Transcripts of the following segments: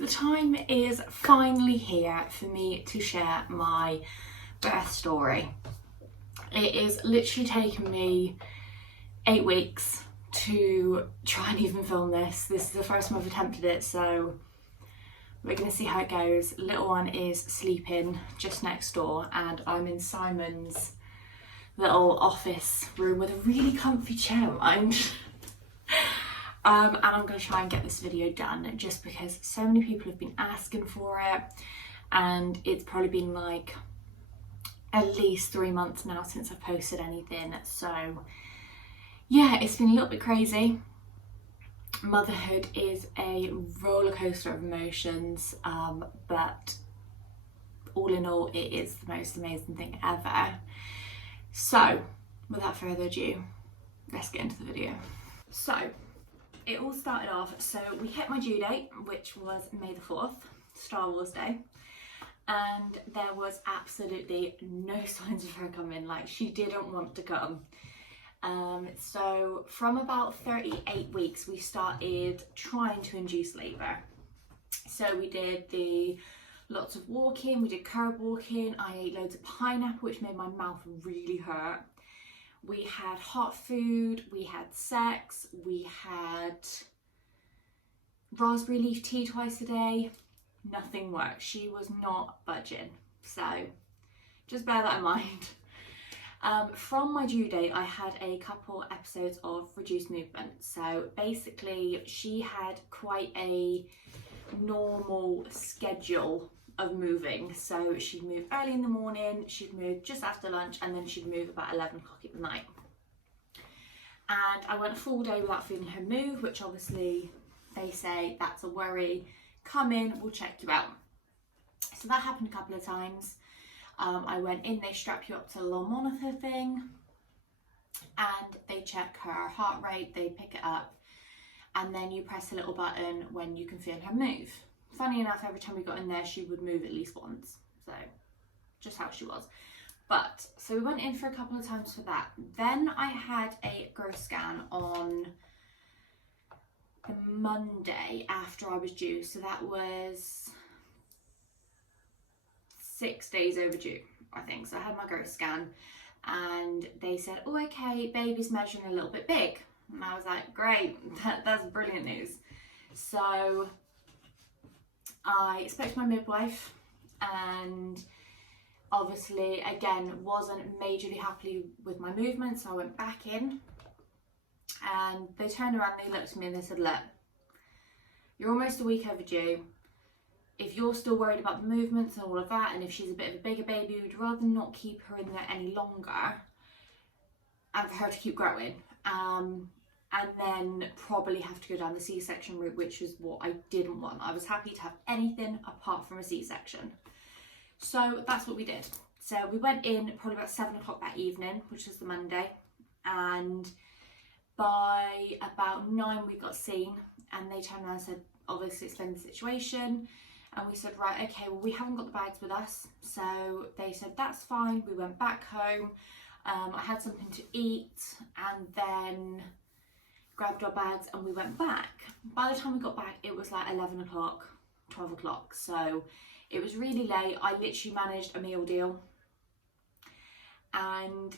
the time is finally here for me to share my birth story. It is literally taken me 8 weeks to try and even film this. This is the first time I've attempted it, so we're going to see how it goes. Little one is sleeping just next door and I'm in Simon's little office room with a really comfy chair, mind. And I'm going to try and get this video done just because so many people have been asking for it, and it's probably been like at least 3 months now since I've posted anything. So yeah, it's been a little bit crazy. Motherhood is a roller coaster of emotions, but all in all, it is the most amazing thing ever. So without further ado, let's get into the video. So it all started off, so we hit my due date, which was May the 4th, Star Wars Day, and there was absolutely no signs of her coming. Like, she didn't want to come. So from about 38 weeks, we started trying to induce labour. So we did lots of walking, we did curb walking, I ate loads of pineapple, which made my mouth really hurt. We had hot food, we had sex, we had raspberry leaf tea twice a day. Nothing worked. She was not budging. So just bear that in mind. From my due date, I had a couple episodes of reduced movement. So basically, she had quite a normal schedule of moving. So she'd move early in the morning, she'd move just after lunch, and then she'd move about 11 o'clock at night. And I went a full day without feeling her move, which obviously they say that's a worry. Come in, we'll check you out. So that happened a couple of times. I went in, they strap you up to a little monitor thing and they check her heart rate, they pick it up, and then you press a little button when you can feel her move. Funny enough, every time we got in there, she would move at least once. So just how she was. But so we went in for a couple of times for that. Then I had a growth scan on the Monday after I was due. So that was 6 days overdue, I think. So I had my growth scan and they said, oh, okay, baby's measuring a little bit big. And I was like, great, that's brilliant news. So I spoke to my midwife and obviously again wasn't majorly happy with my movement, so I went back in and they turned around, they looked at me and they said, look, you're almost a week overdue. If you're still worried about the movements and all of that, and if she's a bit of a bigger baby, we'd rather not keep her in there any longer and for her to keep growing. And then probably have to go down the C-section route, which is what I didn't want. I was happy to have anything apart from a C-section. So that's what we did. So we went in probably about 7 o'clock that evening, which was the Monday. And by about 9 we got seen and they turned around and said, obviously explain the situation. And we said, right, okay, well, we haven't got the bags with us. So they said, that's fine. We went back home. I had something to eat and then grabbed our bags and we went back. By the time we got back, it was like 11 o'clock, 12 o'clock. So it was really late. I literally managed a meal deal. And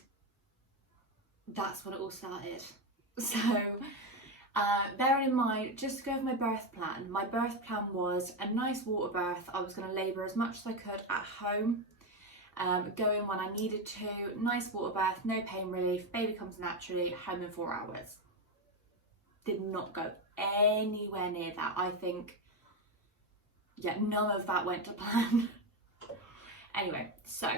that's when it all started. So bearing in mind, just to go over my birth plan was a nice water birth. I was going to labour as much as I could at home. Go in when I needed to, nice water birth, no pain relief, baby comes naturally, home in 4 hours. Did not go anywhere near that. I think, yeah, none of that went to plan. Anyway, so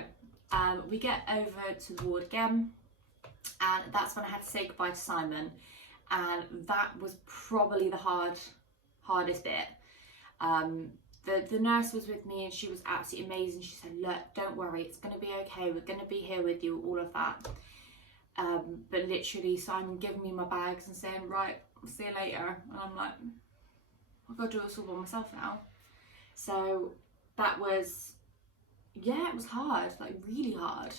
we get over to the ward again, and that's when I had to say goodbye to Simon, and that was probably the hardest bit. The nurse was with me and she was absolutely amazing. She said, look, don't worry, it's going to be okay, we're going to be here with you, all of that. But literally Simon giving me my bags and saying, right, I'll see you later. And I'm like, I've got to do this all by myself now. So that was, yeah, it was hard, like really hard.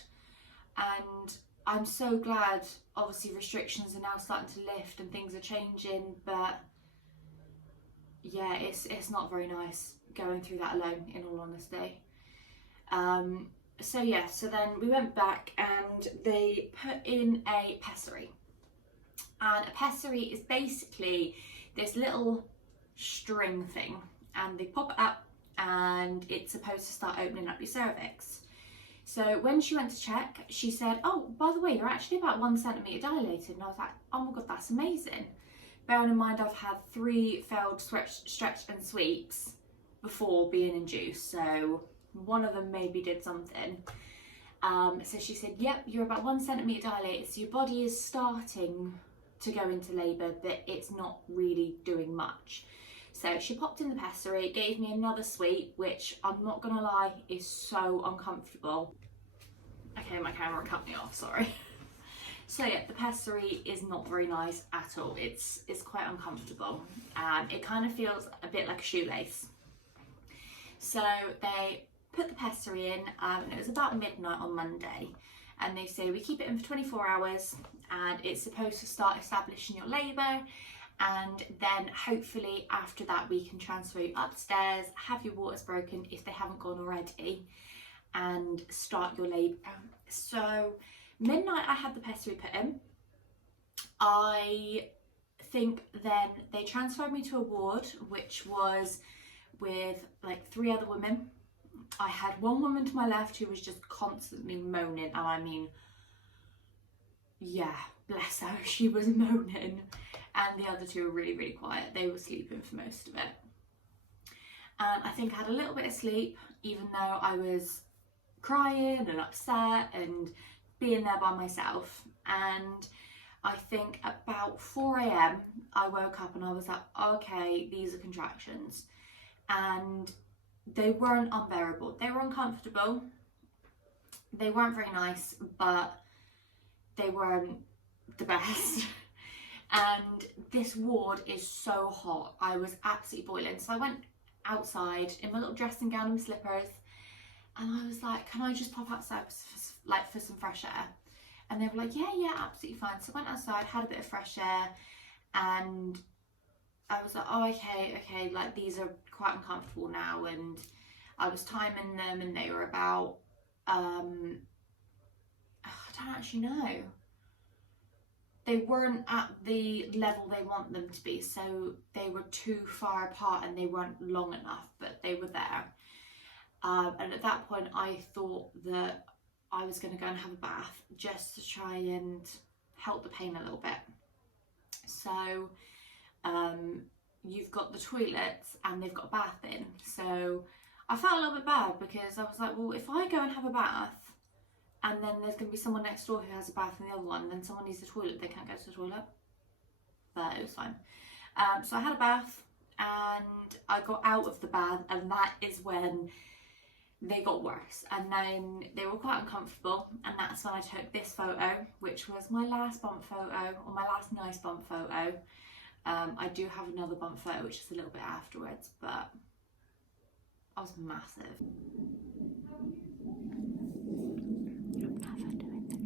And I'm so glad, obviously restrictions are now starting to lift and things are changing, but yeah, it's not very nice going through that alone, in all honesty. So yeah, so then we went back and they put in a pessary. And a pessary is basically this little string thing, and they pop it up and it's supposed to start opening up your cervix. So when she went to check, she said, oh, by the way, you're actually about 1 centimetre dilated. And I was like, oh my God, that's amazing. Bearing in mind I've had 3 failed stretch and sweeps before being induced, so one of them maybe did something. So she said, yep, you're about 1 centimetre dilated, so your body is starting to go into labour, but it's not really doing much. So she popped in the pessary, gave me another sweep, which I'm not gonna lie is so uncomfortable. Okay, my camera cut me off, sorry. So yeah, the pessary is not very nice at all. It's quite uncomfortable. It kind of feels a bit like a shoelace. So they put the pessary in, and it was about midnight on Monday. And they say we keep it in for 24 hours and it's supposed to start establishing your labour, and then hopefully after that we can transfer you upstairs, have your waters broken if they haven't gone already, and start your labour. So midnight I had the pessary put in. I think then they transferred me to a ward which was with like 3 other women. I had one woman to my left who was just constantly moaning, and I mean, yeah, bless her, she was moaning, and the other 2 were really, really quiet. They were sleeping for most of it. And I think I had a little bit of sleep, even though I was crying and upset and being there by myself. And I think about 4 a.m. I woke up and I was like, okay, these are contractions. And they weren't unbearable. They were uncomfortable. They weren't very nice, but they weren't the best. And this ward is so hot. I was absolutely boiling. So I went outside in my little dressing gown and my slippers, and I was like, can I just pop outside for some fresh air? And they were like, yeah, absolutely fine. So I went outside, had a bit of fresh air, and I was like, oh, okay, like these are quite uncomfortable now. And I was timing them, and they were about, I don't actually know. They weren't at the level they want them to be, so they were too far apart and they weren't long enough, but they were there. And at that point I thought that I was going to go and have a bath just to try and help the pain a little bit. So you've got the toilets and they've got a bath in, so I felt a little bit bad because I was like, well, if I go and have a bath and then there's going to be someone next door who has a bath in the other one, then someone needs the toilet, they can't go to the toilet. But it was fine. So I had a bath and I got out of the bath, and that is when they got worse, and then they were quite uncomfortable, and that's when I took this photo, which was my last bump photo, or my last nice bump photo. I do have another bump photo which is a little bit afterwards, but I was massive. I'm never doing this again.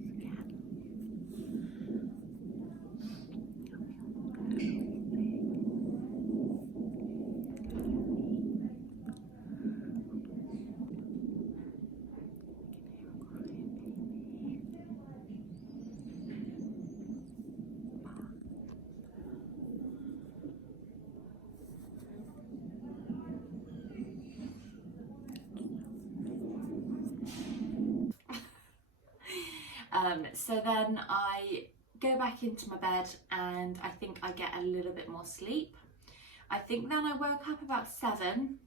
So then I go back into my bed and I think I get a little bit more sleep. I think then I woke up about 7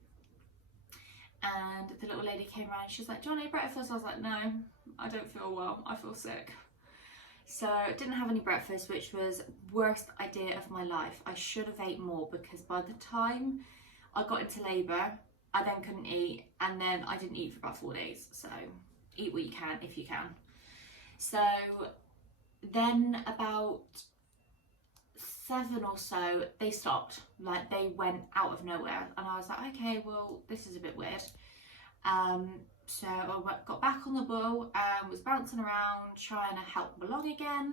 and the little lady came around. She's like, do you want any breakfast? I was like, no, I don't feel well, I feel sick. So didn't have any breakfast, which was worst idea of my life. I should have ate more, because by the time I got into labour I then couldn't eat, and then I didn't eat for about 4 days. So eat what you can if you can. So then about 7 or so they stopped, like they went out of nowhere, and I was like, okay, well this is a bit weird. So I got back on the ball and was bouncing around trying to help them along again,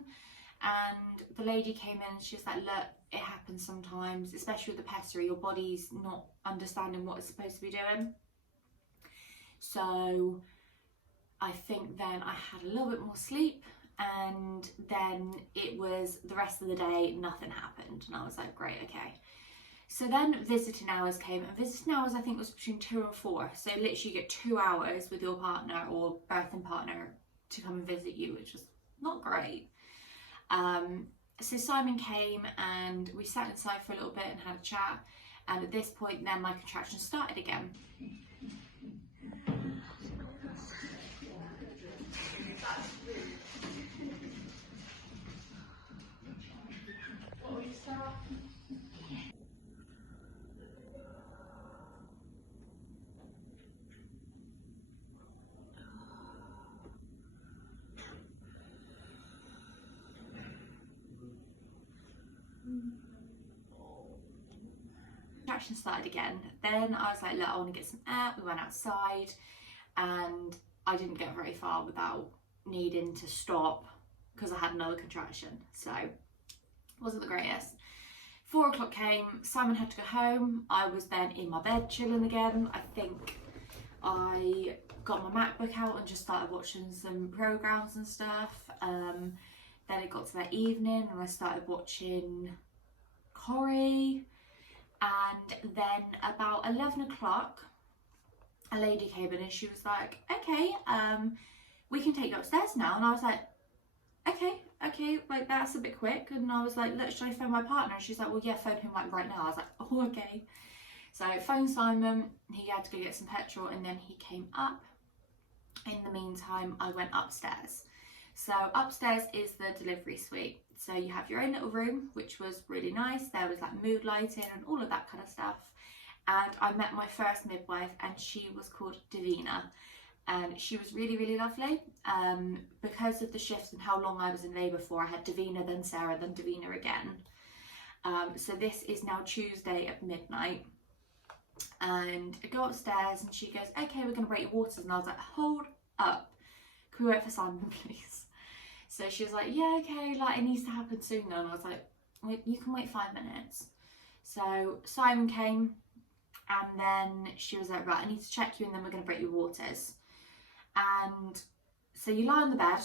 And the lady came in and she's like, look, it happens sometimes, especially with the pessary, your body's not understanding what it's supposed to be doing. So I think then I had a little bit more sleep, and then it was the rest of the day, nothing happened. And I was like, great, okay. So then visiting hours came, and visiting hours I think was between 2 and 4. So literally you get 2 hours with your partner or birthing partner to come and visit you, which was not great. So Simon came and we sat inside for a little bit and had a chat. And at this point then my contractions started again. Contractions started again. Then I was like, look, I want to get some air. We went outside and I didn't get very far without needing to stop because I had another contraction. So it wasn't the greatest. 4 o'clock came, Simon had to go home. I was then in my bed chilling again. I think I got my MacBook out and just started watching some programs and stuff. Then it got to that evening and I started watching Corrie. And then about 11 o'clock, a lady came in and she was like, okay, we can take you upstairs now. And I was like, okay, like that's a bit quick. And I was like, look, should I phone my partner? And she's like, well, yeah, phone him like right now. I was like, oh, okay. So I phoned Simon, he had to go get some petrol and then he came up. In the meantime, I went upstairs. So upstairs is the delivery suite. So you have your own little room, which was really nice. There was like mood lighting and all of that kind of stuff. And I met my first midwife and she was called Davina. And she was really, really lovely. Because of the shifts and how long I was in labour for, I had Davina, then Sarah, then Davina again. So this is now Tuesday at midnight. And I go upstairs and she goes, okay, we're going to break your waters. And I was like, hold up. Can we wait for Simon, please? So she was like, yeah, okay, like it needs to happen soon though. And I was like, wait, you can wait 5 minutes. So Simon came and then she was like, right, I need to check you and then we're going to break your waters. And so you lie on the bed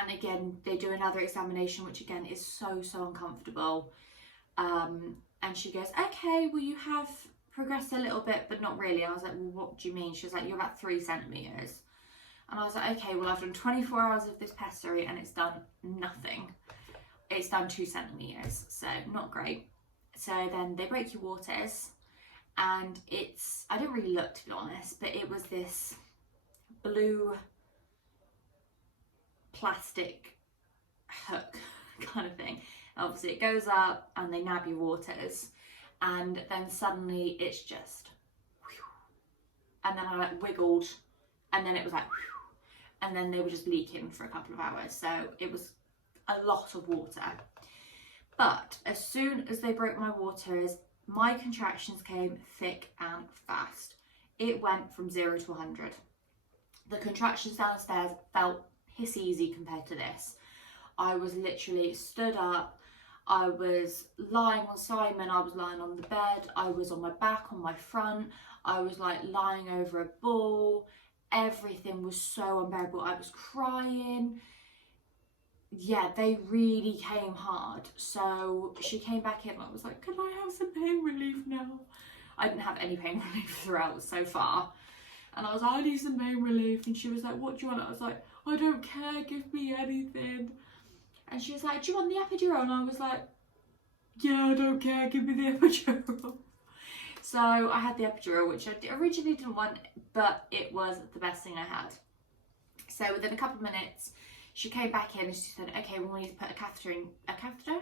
and again, they do another examination, which again is so uncomfortable. And she goes, okay, well you have progressed a little bit, but not really. I was like, well, what do you mean? She was like, you're about 3 centimetres. And I was like, okay, well, I've done 24 hours of this pessary and it's done nothing. It's done 2 centimetres, so not great. So then they break your waters and it's, I didn't really look to be honest, but it was this blue plastic hook kind of thing. Obviously it goes up and they nab your waters and then suddenly it's just, and then I like wiggled and then it was like, and then they were just leaking for a couple of hours. So it was a lot of water. But as soon as they broke my waters, my contractions came thick and fast. It went from 0 to 100. The contractions downstairs felt piss easy compared to this. I was literally stood up. I was lying on Simon. I was lying on the bed. I was on my back, on my front. I was like lying over a ball. Everything was so unbearable. I was crying. Yeah, they really came hard. So she came back in and I was like, can I have some pain relief now? I didn't have any pain relief throughout so far. And I was like, I need some pain relief. And she was like, what do you want? I was like, I don't care, give me anything. And she was like, do you want the epidural? And I was like, yeah, I don't care, give me the epidural. So I had the epidural, which I originally didn't want, but it was the best thing I had. So within a couple of minutes, she came back in and she said, okay, we need to put a catheter in. A catheter?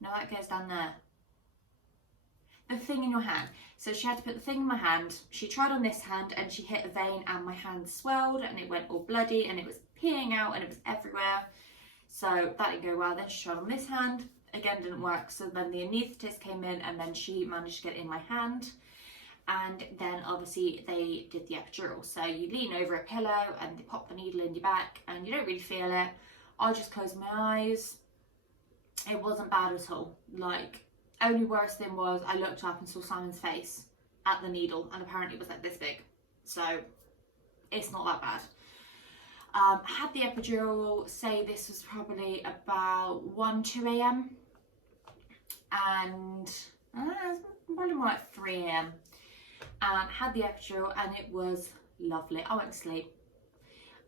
No, that goes down there. The thing in your hand. So she had to put the thing in my hand. She tried on this hand and she hit a vein and my hand swelled and it went all bloody and it was peeing out and it was everywhere. So that didn't go well. Then she tried on this hand. Again, didn't work. So then the anaesthetist came in and then she managed to get it in my hand. And then obviously they did the epidural. So you lean over a pillow and they pop the needle in your back and you don't really feel it. I just closed my eyes. It wasn't bad at all. Like, only worst thing was I looked up and saw Simon's face at the needle, and apparently it was like this big. So it's not that bad. Had the epidural, say this was probably about 2 a.m. and it's probably more like 3 a.m. Had the epidural and it was lovely. I went to sleep.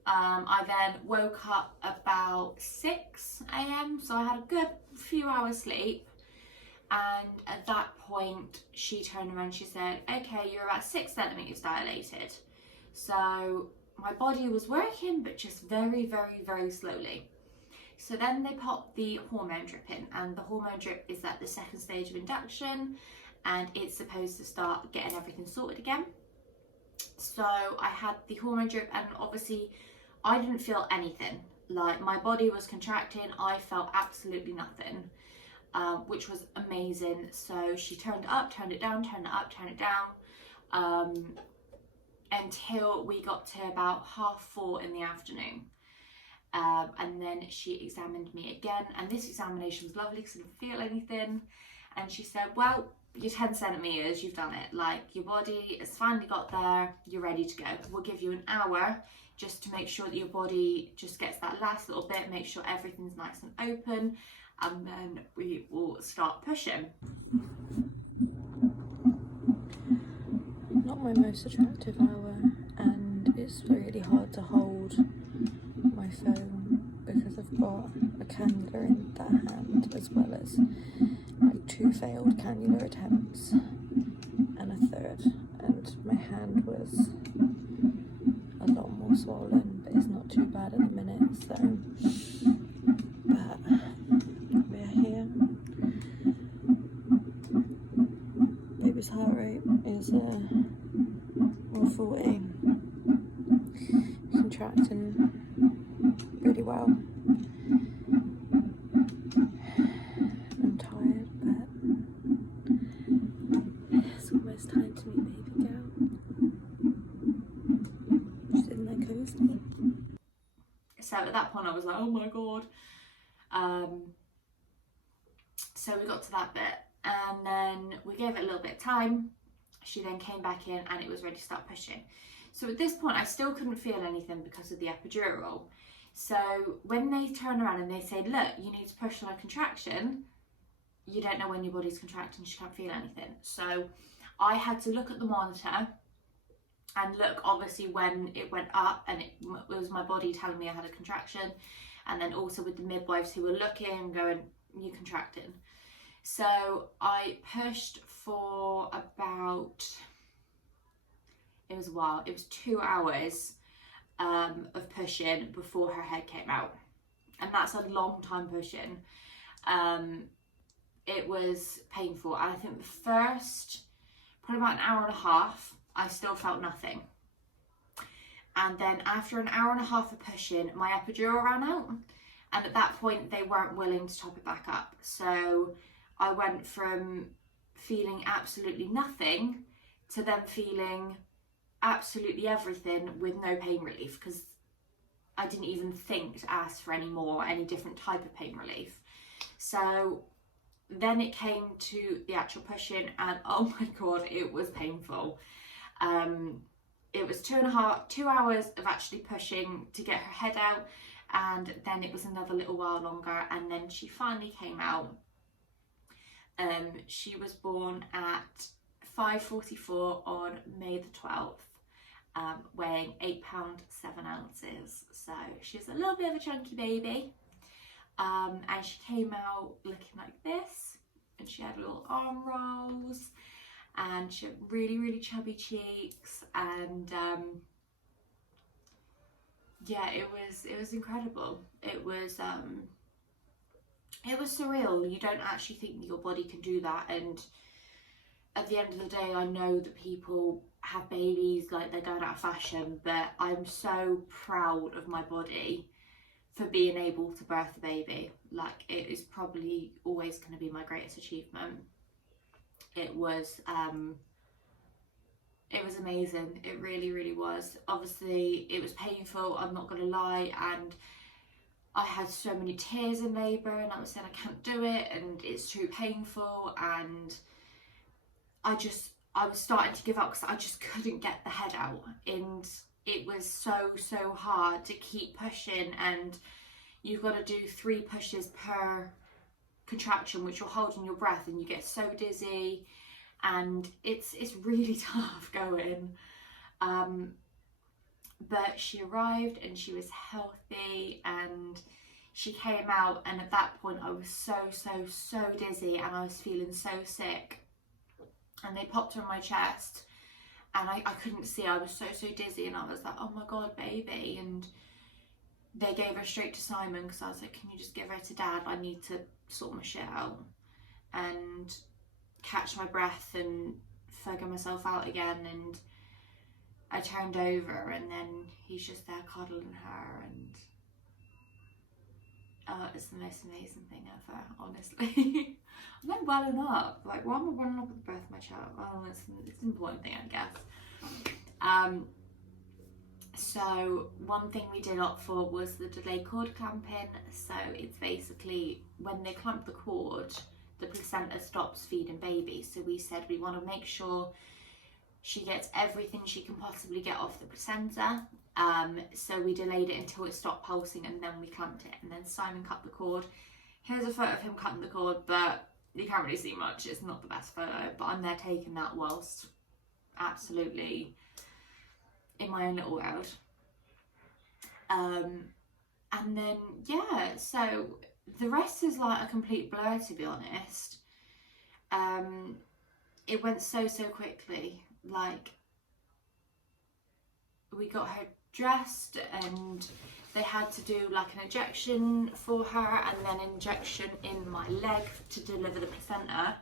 I then woke up about 6 a.m. so I had a good few hours sleep, and at that point she turned around and she said, okay, you're about 6 centimeters dilated. So my body was working, but just very, very, very slowly. So then they popped the hormone drip in, and the hormone drip is at the second stage of induction, and it's supposed to start getting everything sorted again. So I had the hormone drip, and obviously I didn't feel anything. Like, my body was contracting, I felt absolutely nothing, which was amazing. So she turned it up, turned it down, turned it up, turned it down, until we got to about 4:30 in the afternoon. And then she examined me again, and this examination was lovely because I didn't feel anything. And she said, well, you're 10 centimeters, you've done it. Like, your body has finally got there, you're ready to go. We'll give you an hour just to make sure that your body just gets that last little bit, make sure everything's nice and open, and then we will start pushing. Not my most attractive hour, and it's really hard to hold my phone because I've got a cannula in that hand, as well as like 2 failed cannula attempts and a third, and my hand was a lot more swollen, but it's not too bad at the minute. So, but we're here. Baby's heart rate is 140, contracting really well. I'm tired, but it's almost time to meet baby girl. She's in there cozy. So at that point I was like, oh my god. So we got to that bit, and then we gave it a little bit of time. She then came back in and it was ready to start pushing. So at this point I still couldn't feel anything because of the epidural. So when they turn around and they say, look, you need to push on a contraction, you don't know when your body's contracting, you can't feel anything. So I had to look at the monitor and look, obviously, when it went up, and it was my body telling me I had a contraction, and then also with the midwives who were looking, going, you're contracting. So I pushed for about, it was a while, it was 2 hours of pushing before her head came out, and that's a long time pushing. It was painful, and I think the first probably about an hour and a half I still felt nothing, and then after an hour and a half of pushing, my epidural ran out, and at that point they weren't willing to top it back up. So I went from feeling absolutely nothing to then feeling absolutely everything with no pain relief, because I didn't even think to ask for any more, any different type of pain relief. So then it came to the actual pushing, and oh my god, it was painful. It was 2 hours of actually pushing to get her head out, and then it was another little while longer, and then she finally came out. She was born at 5:44 on May the 12th, weighing 8 pounds 7 ounces. So she's a little bit of a chunky baby, and she came out looking like this, and she had little arm rolls, and she had really, really chubby cheeks, and yeah, it was incredible. It was surreal. You don't actually think that your body can do that, and at the end of the day, I know that people have babies like they're going out of fashion, but I'm so proud of my body for being able to birth a baby. Like, it is probably always going to be my greatest achievement. It was amazing. It really, really was. Obviously, it was painful, I'm not going to lie, and I had so many tears in labour, and I was saying I can't do it and it's too painful, and I was starting to give up because I just couldn't get the head out, and it was so hard to keep pushing, and you've got to do 3 pushes per contraction, which you're holding your breath, and you get so dizzy, and it's really tough going. But she arrived and she was healthy, and she came out, and at that point I was so dizzy, and I was feeling so sick, and they popped her on my chest, and I couldn't see. I was so dizzy, and I was like, oh my god, baby. And they gave her straight to Simon, because I was like, can you just give her to Dad? I need to sort my shit out and catch my breath and figure myself out again. And I turned over, and then he's just there cuddling her, and it's the most amazing thing ever, honestly. I'm like welling up. Like, why am I welling up with the birth of my child? Oh, it's an important thing, I guess. So one thing we did opt for was the delayed cord clamping. So it's basically when they clamp the cord, the placenta stops feeding baby. So we said we want to make sure she gets everything she can possibly get off the placenta. So we delayed it until it stopped pulsing, and then we clamped it, and then Simon cut the cord. Here's a photo of him cutting the cord, but you can't really see much. It's not the best photo, but I'm there taking that whilst absolutely in my own little world. And then, yeah, so the rest is like a complete blur, to be honest. It went so quickly. Like, we got her dressed, and they had to do like an injection for her, and then injection in my leg to deliver the placenta.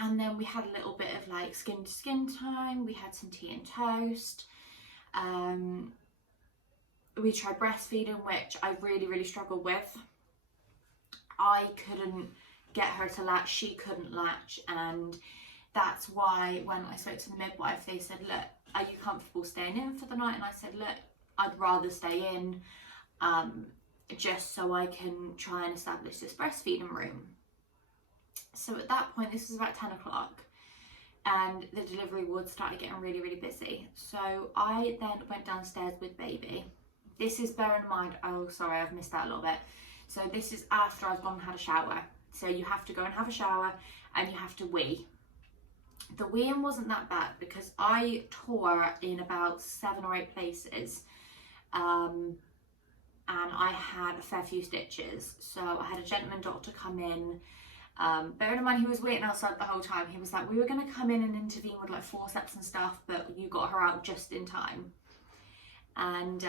And then we had a little bit of like skin to skin time. We had some tea and toast. We tried breastfeeding, which I really struggled with. I couldn't get her to latch, she couldn't latch, and that's why when I spoke to the midwife, they said, look, are you comfortable staying in for the night? And I said, look, I'd rather stay in, just so I can try and establish this breastfeeding room. So at that point, this was about 10 o'clock, and the delivery ward started getting really busy. So I then went downstairs with baby. This is, bearing in mind, oh sorry, I've missed that a little bit. So this is after I've gone and had a shower. So you have to go and have a shower, and you have to wee. The weeing wasn't that bad because I tore in about 7 or 8 places, and I had a fair few stitches. So I had a gentleman doctor come in. Bearing in mind, he was waiting outside the whole time. He was like, we were going to come in and intervene with like forceps and stuff, but you got her out just in time. And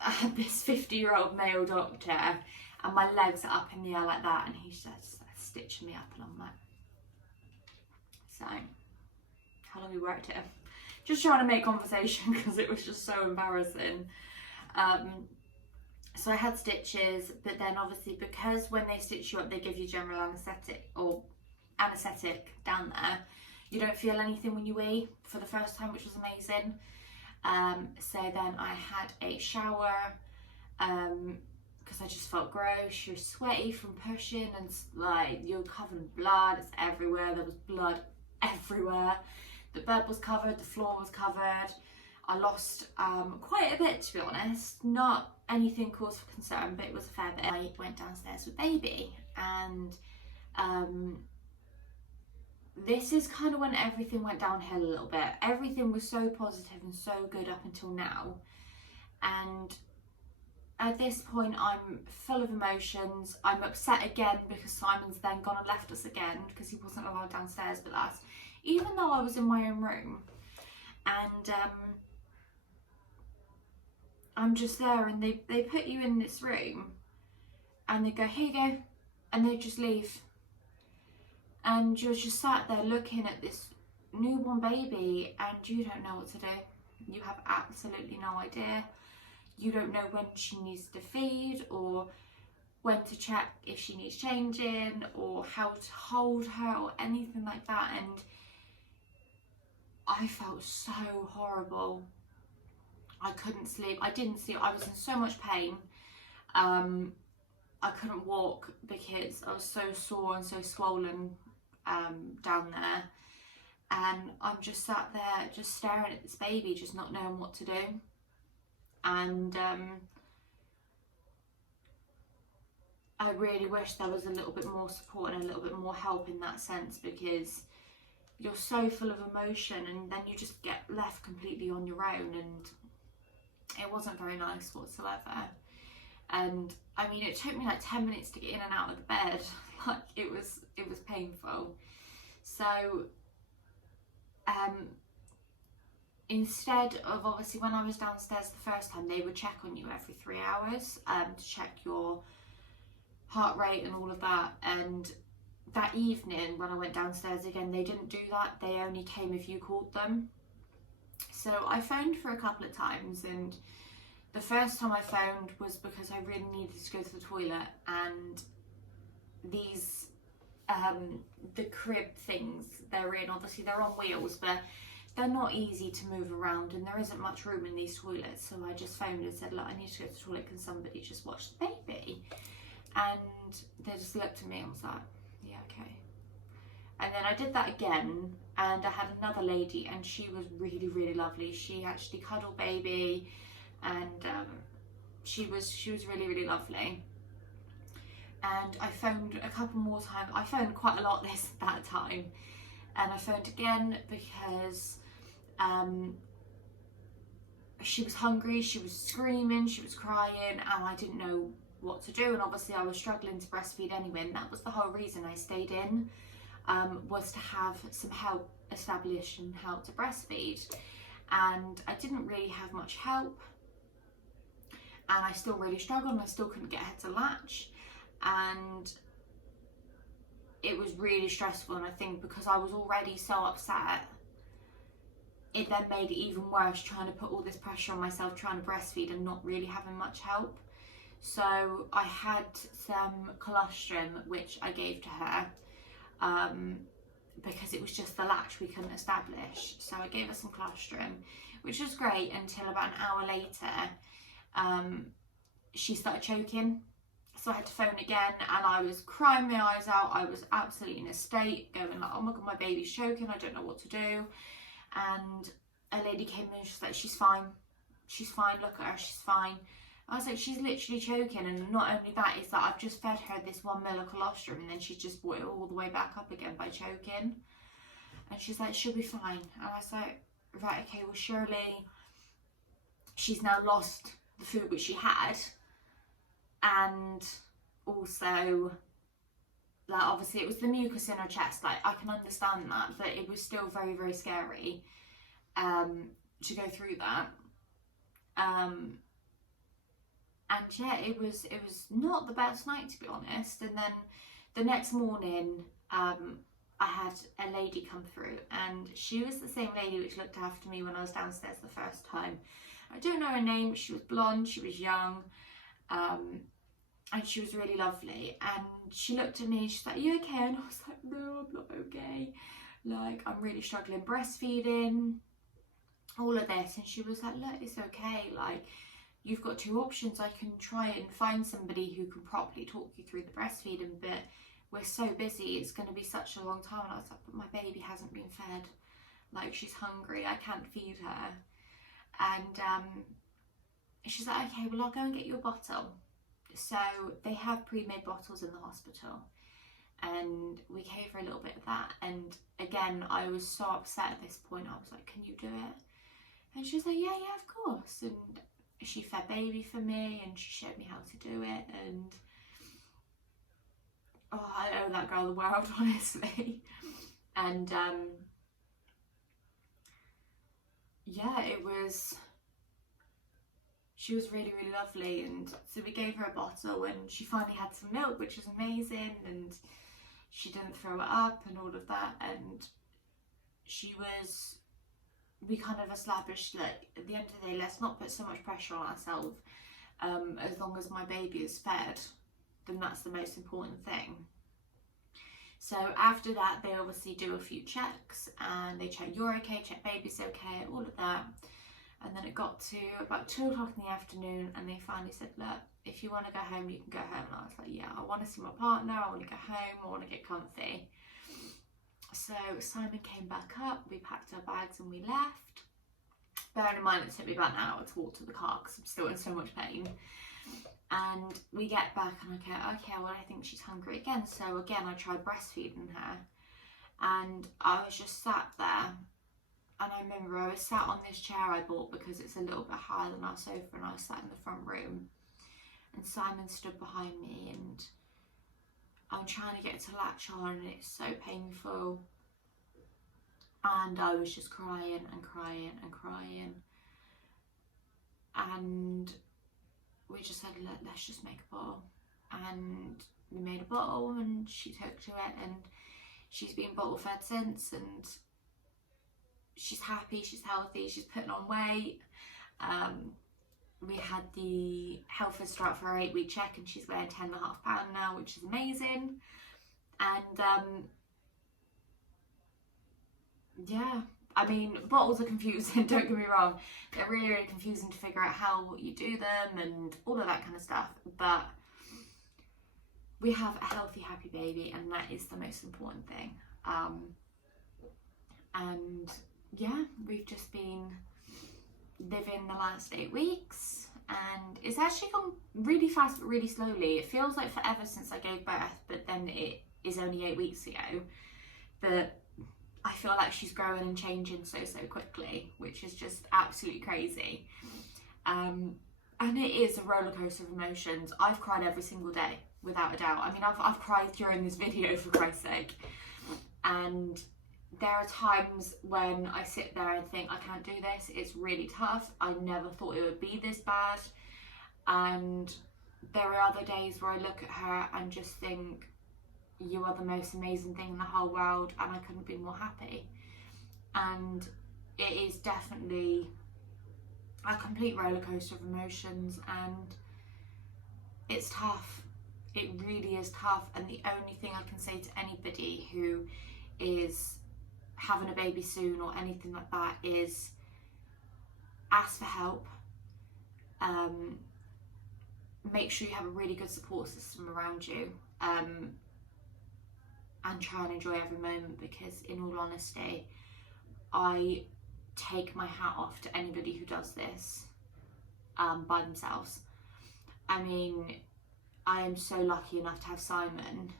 I had this 50-year-old male doctor, and my legs are up in the air like that, and he's just stitching me up, and I'm like, so how long we worked here? Just trying to make conversation because it was just so embarrassing. So I had stitches, but then obviously because when they stitch you up, they give you general anaesthetic or anaesthetic down there. You don't feel anything when you wee for the first time, which was amazing. So then I had a shower, because I just felt gross. You're sweaty from pushing, and like you're covered in blood. It's everywhere. There was blood everywhere. The bed was covered. The floor was covered. I lost quite a bit, to be honest. Not anything cause for concern, but it was a fair bit. I went downstairs with baby, and this is kind of when everything went downhill a little bit. Everything was so positive and so good up until now, and at this point I'm full of emotions. I'm upset again because Simon's then gone and left us again because he wasn't allowed downstairs with us, even though I was in my own room. And I'm just there, and they put you in this room, and they go, here you go, and they just leave. And you're just sat there looking at this newborn baby, and you don't know what to do. You have absolutely no idea. You don't know when she needs to feed, or when to check if she needs changing, or how to hold her, or anything like that. And I felt so horrible. I couldn't sleep. I didn't sleep. I was in so much pain. I couldn't walk because I was so sore and so swollen down there. And I'm just sat there just staring at this baby, just not knowing what to do. And I really wish there was a little bit more support and a little bit more help in that sense, because you're so full of emotion and then you just get left completely on your own, and it wasn't very nice whatsoever. And I mean, it took me like 10 minutes to get in and out of the bed. Like it was painful. So instead of, obviously when I was downstairs the first time, they would check on you every 3 hours to check your heart rate and all of that. And that evening when I went downstairs again, they didn't do that. They only came if you called them. So I phoned for a couple of times, and the first time I phoned was because I really needed to go to the toilet, and these the crib things they're in, obviously they're on wheels, but they're not easy to move around and there isn't much room in these toilets. So I just phoned and said, look, I need to go to the toilet, can somebody just watch the baby? And they just looked at me and was like, yeah, okay. And then I did that again, and I had another lady, and she was really, really lovely. She actually cuddled baby, and she was really, really lovely. And I phoned a couple more times. I phoned quite a lot that time, and I phoned again because she was hungry, she was screaming, she was crying, and I didn't know what to do. And obviously I was struggling to breastfeed anyway, and that was the whole reason I stayed in, was to have some help establishing how to breastfeed. And I didn't really have much help, and I still really struggled, and I still couldn't get her to latch, and it was really stressful. And I think because I was already so upset, it then made it even worse, trying to put all this pressure on myself, trying to breastfeed and not really having much help. So I had some colostrum, which I gave to her because it was just the latch we couldn't establish. So I gave her some colostrum, which was great, until about an hour later she started choking. So I had to phone again, and I was crying my eyes out. I was absolutely in a state, going like, oh my god, my baby's choking, I don't know what to do. And a lady came in and she's like, she's fine, look at her, she's fine. I was like, she's literally choking. And not only that, is that I've just fed her this 1 ml of colostrum, and then she's just brought it all the way back up again by choking. And she's like, she'll be fine. And I was like, right, okay, well surely she's now lost the food which she had, and also like obviously it was the mucus in her chest. Like I can understand that, but it was still very, very scary to go through that. And yeah, it was not the best night, to be honest. And then the next morning I had a lady come through, and she was the same lady which looked after me when I was downstairs the first time. I don't know her name, but she was blonde, she was young, and she was really lovely. And she looked at me and she's like, are you okay? And I was like, no, I'm not okay. Like, I'm really struggling breastfeeding, all of this. And she was like, look, it's okay. Like, you've got two options. I can try and find somebody who can properly talk you through the breastfeeding, but we're so busy, it's going to be such a long time. And I was like, but my baby hasn't been fed. Like, she's hungry, I can't feed her. And she's like, okay, well, I'll go and get you a bottle. So they have pre-made bottles in the hospital, and we gave her a little bit of that. And again, I was so upset at this point. I was like, can you do it? And she was like, yeah, of course. And she fed baby for me, and she showed me how to do it. And oh, I owe that girl the world, honestly. And yeah, she was really, really lovely. And so we gave her a bottle, and she finally had some milk, which was amazing, and she didn't throw it up and all of that. And we kind of established, like, at the end of the day, let's not put so much pressure on ourselves. As long as my baby is fed, then that's the most important thing. So after that, they obviously do a few checks, and they check you're okay, check baby's okay, all of that. And then it got to about 2 o'clock in the afternoon, and they finally said, look, if you want to go home, you can go home. And I was like, yeah, I want to see my partner, I want to go home, I want to get comfy. So Simon came back up, we packed our bags and we left. Bearing in mind it took me about an hour to walk to the car because I'm still in so much pain. And we get back and I go, okay, well, I think she's hungry again. So again, I tried breastfeeding her, and I was just sat there. And I remember I was sat on this chair I bought because it's a little bit higher than our sofa, and I was sat in the front room. And Simon stood behind me, and I'm trying to get to latch on, and it's so painful. And I was just crying and crying and crying. And we just said, look, let's just make a bowl. And we made a bowl, and she took to it, and she's been bottle fed since, and she's happy, she's healthy, she's putting on weight. We had the health visitor out for her 8-week check, and she's weighing 10.5 pounds now, which is amazing. And yeah, I mean, bottles are confusing, don't get me wrong. They're really, really confusing to figure out how you do them and all of that kind of stuff. But we have a healthy, happy baby, and that is the most important thing. And yeah, we've just been living the last 8 weeks, and it's actually gone really fast but really slowly. It feels like forever since I gave birth, but then it is only 8 weeks ago. But I feel like she's growing and changing so quickly, which is just absolutely crazy. And it is a roller coaster of emotions. I've cried every single day, without a doubt. I mean, I've cried during this video, for Christ's sake. And there are times when I sit there and think, I can't do this, it's really tough, I never thought it would be this bad. And there are other days where I look at her and just think, you are the most amazing thing in the whole world, and I couldn't be more happy. And it is definitely a complete roller coaster of emotions, and it's tough. It really is tough. And the only thing I can say to anybody who is having a baby soon or anything like that is ask for help. Make sure you have a really good support system around you, and try and enjoy every moment, because in all honesty, I take my hat off to anybody who does this by themselves. I mean, I am so lucky enough to have Simon,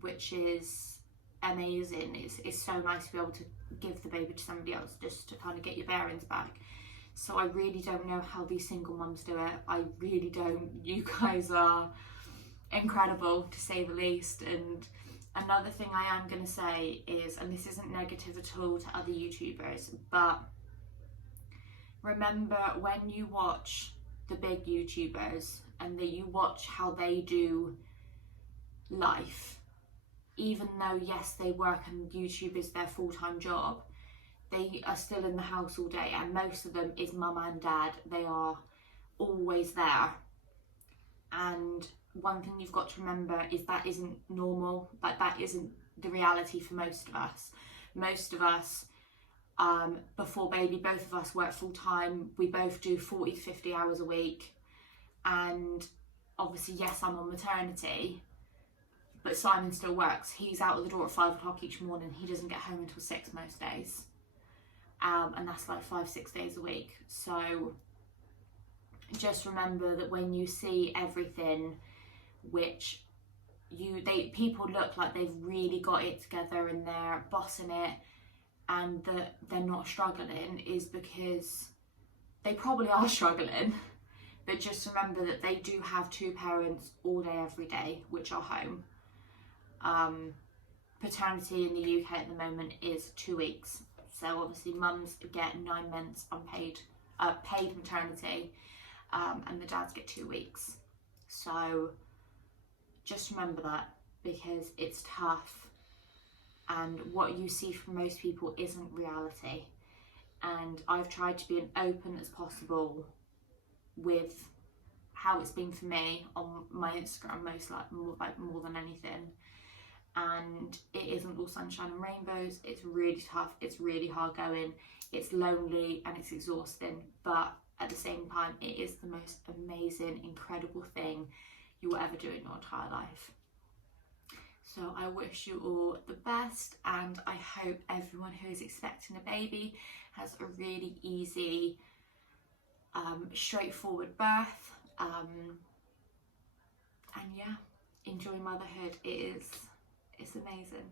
which is amazing. It's so nice to be able to give the baby to somebody else just to kind of get your bearings back. So I really don't know how these single mums do it. I really don't. You guys are incredible, to say the least. And another thing I am going to say is, and this isn't negative at all to other YouTubers, but remember, when you watch the big YouTubers and that you watch how they do life, even though yes, they work and YouTube is their full-time job, they are still in the house all day, and most of them is mum and dad. They are always there. And one thing you've got to remember is that isn't normal. Like, that isn't the reality for most of us. Most of us, before baby, both of us work full time. We both do 40 to 50 hours a week. And obviously, yes, I'm on maternity, but Simon still works. He's out of the door at 5 o'clock each morning. He doesn't get home until 6 most days. And that's like 5-6 days a week. So just remember that when you see everything which people look like they've really got it together and they're bossing it, and that they're not struggling, is because they probably are struggling. But just remember that they do have 2 parents all day every day, which are home. Paternity in the UK at the moment is 2 weeks. So obviously mums get 9 months unpaid, paid maternity, and the dads get 2 weeks. So just remember that, because it's tough, and what you see from most people isn't reality. And I've tried to be as open as possible with how it's been for me on my Instagram, more than anything. and it isn't all sunshine and rainbows. It's really tough, it's really hard going, it's lonely and it's exhausting, but at the same time it is the most amazing, incredible thing you will ever do in your entire life. So I wish you all the best, and I hope everyone who is expecting a baby has a really easy, straightforward birth, and yeah, enjoy motherhood. It's amazing.